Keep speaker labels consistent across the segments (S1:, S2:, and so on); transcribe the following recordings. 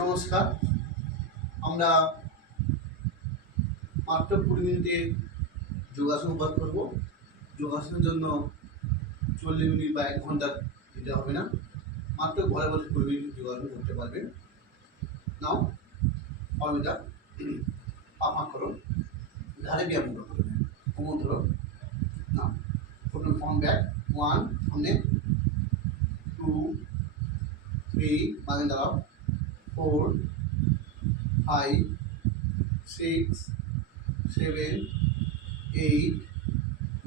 S1: নমস্কার। আমরা মাত্র কুড়ি মিনিটে যোগাসন অভ্যাস করব। যোগাসনের জন্য চল্লিশ মিনিট বা এক ঘণ্টা দিতে হবে না। মাত্র ঘরে বসে কুড়ি মিনিট যোগাসন করতে পারবেন। নাও, অমিতা, পাপা করো ঘাড়ে ব্যায়াম করো কোমর ধরো। নাও প্রথম ফর্ম ব্যাক ওয়ান সামনে টু থ্রি মাঝে দাঁড়াও। Four five six seven eight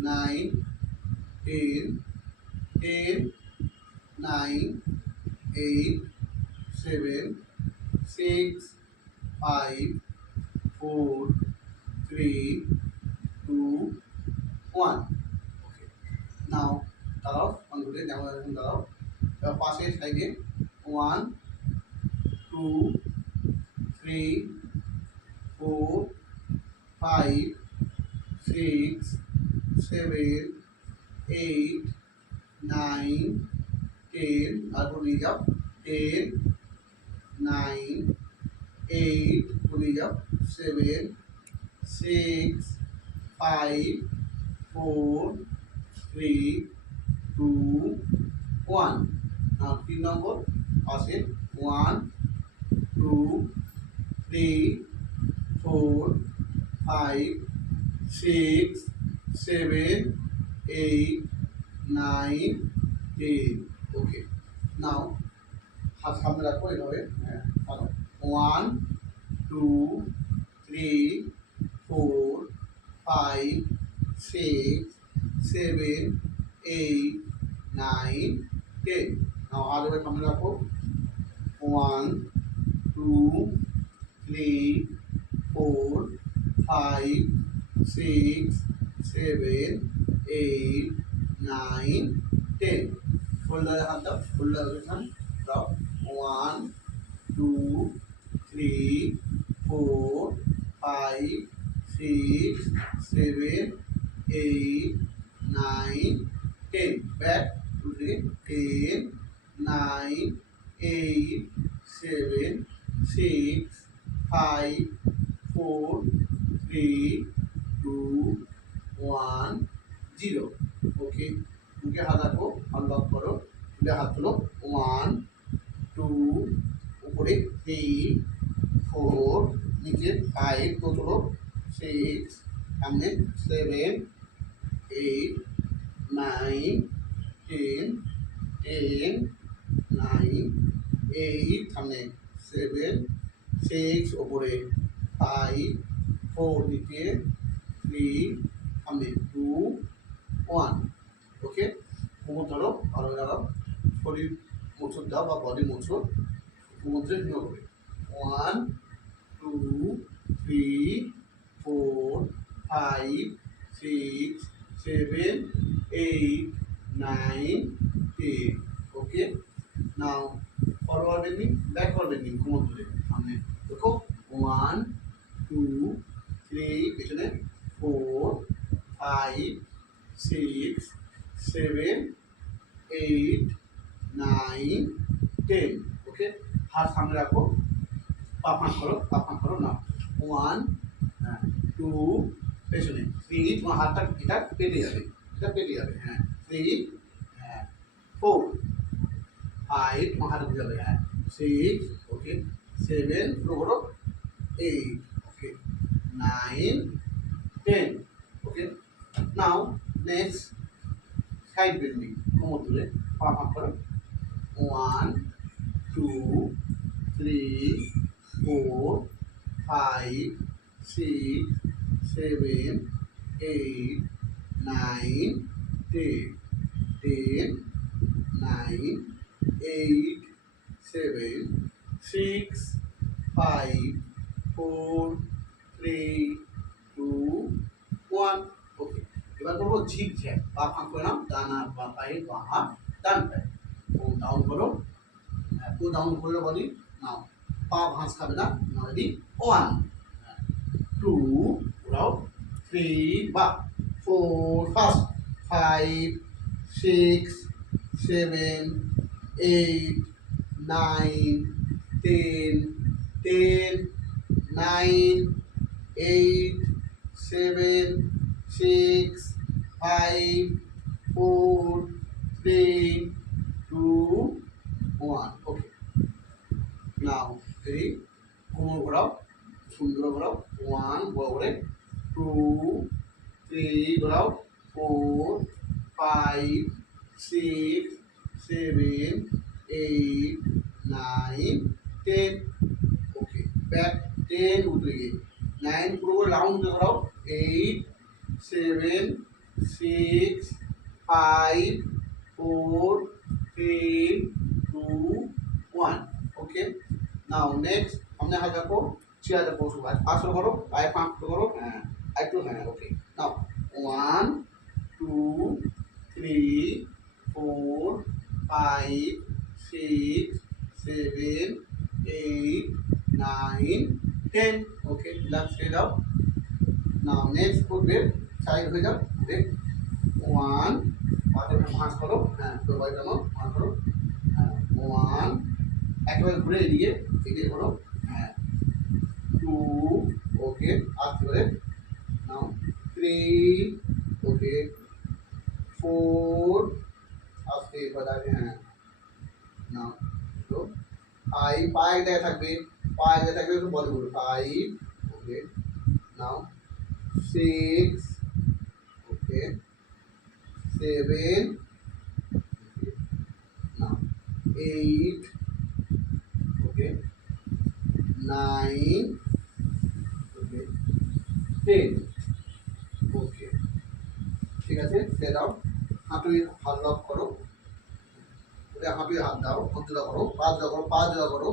S1: nine ten ten nine eight seven six five four three two one okay now দাঁড়াও অন করে দাঁড়াও এবার পাশে সাইডে one two three four five six seven eight nine ten তারপর নিয়ে যাও টেন নাইন এইট বলে যাও six five four three two one আর তিন নম্বর পাশে one two three four five six seven eight nine ten okay now হাত সামনে রাখো এভাবে। হ্যাঁ ভালো। One two three four five six seven eight nine ten now হাত এবার সামনে রাখো। One two three four five six seven eight nine ten ফোল্ডারে হাত দাও ফোল্ডার ওখান দাও। One two three four five six seven eight nine ten back to ten nine eight seven six five four three two one zero okay মুখে হাত রাখো unlock করো। তুলে হাত তোলো ওয়ান টু উপরে থ্রি ফোর নিচে ফাইভ তো তোলো সিক্স সামনে seven eight nine ten ten nine eight সামনে সেভেন, সিক্স, ওপরে ফাইভ, ফোর নিচে থ্রি, সামনে টু, ওয়ান। ওকে? কোমর ধরো ভালো দাঁড়াও শরীর মোচড় দাও বা বডি মোচড় কোমরে হিম করে one, two, three, four, five, six, seven, eight, nine, ten. Okay? Now. Forward bending backward bending কোমর ধরে, সামনে। দেখো ওয়ান টু থ্রি পেছনে four five six seven eight nine ten okay হাত সামনে রাখো। পা ফাঁক করো পা ফাঁক করো না ওয়ান টু পেছনে। থ্রি তোমার হাতটা এটা পেটে যাবে। এটা পেটে যাবে হ্যাঁ। থ্রি হ্যাঁ ফোর ফাইভ উঠে যাবে হ্যাঁ সিক্স ওকে সেভেন পুরো করো eight okay nine ten okay now next side bending কোমর তুলে পা ফাঁক করো। One two three four five six seven eight nine ten ten nine eight seven six five four three two one okay এবার করব ঝিক ঝ্যাক পা ফাঁক করে নাও, ডান বা পায়ে, বা হাত, ডান পায়ে। ও ডাউন করো। ও ডাউন করলে বলি, নাও। পা ভাঁজ খাবে না না রেডি ওয়ান টু ওরাও থ্রি বা। Four first five six seven eight nine ten ten nine eight seven six five four three two one okay now এই কোমর ঘোরাও সুন্দর ঘোরাও ওয়ান করে টু থ্রি ঘোরাও four five six seven eight nine ten okay back ten উঠে গিয়ে। Nine পুরো করে রাউন্ড ঘোরাও eight seven six five four three two one okay now next সামনে হাত রাখো চেয়ারে বসো। আসল করো, পায়ে পাঁচ করো হ্যাঁ একটু হ্যাঁ okay now one two three four five six seven eight nine ten okay relax হয়ে যাও নাও নেক্সট করবে সাইড হয়ে যাও ঘুরে ওয়ান পাতে ভাঁজ করো হ্যাঁ তো বাড়ি জানো ভাঁজ করো হ্যাঁ ওয়ান একেবারে ঘুরে এদিকে এদিকে করো হ্যাঁ টু ওকে আস্তে করে নাও থ্রি ওকে ফোর আস্তে বাজাবে হ্যাঁ নাও তো ফাইভ পায়ে দেখা থাকবে থাকবে একটু বল করবে five okay now six okay seven now eight okay nine okay ten okay ঠিক আছে? সে দাও। হাঁটুই হাত লক করো। হাঁটুই হাত দাও। জোড়া করো। পা জোড়া করো। পা জোড়া করো।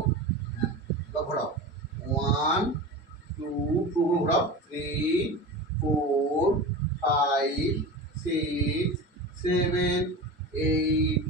S1: ঘোরাও? ওয়ান টু টু ঘোরাও। Three four five six seven eight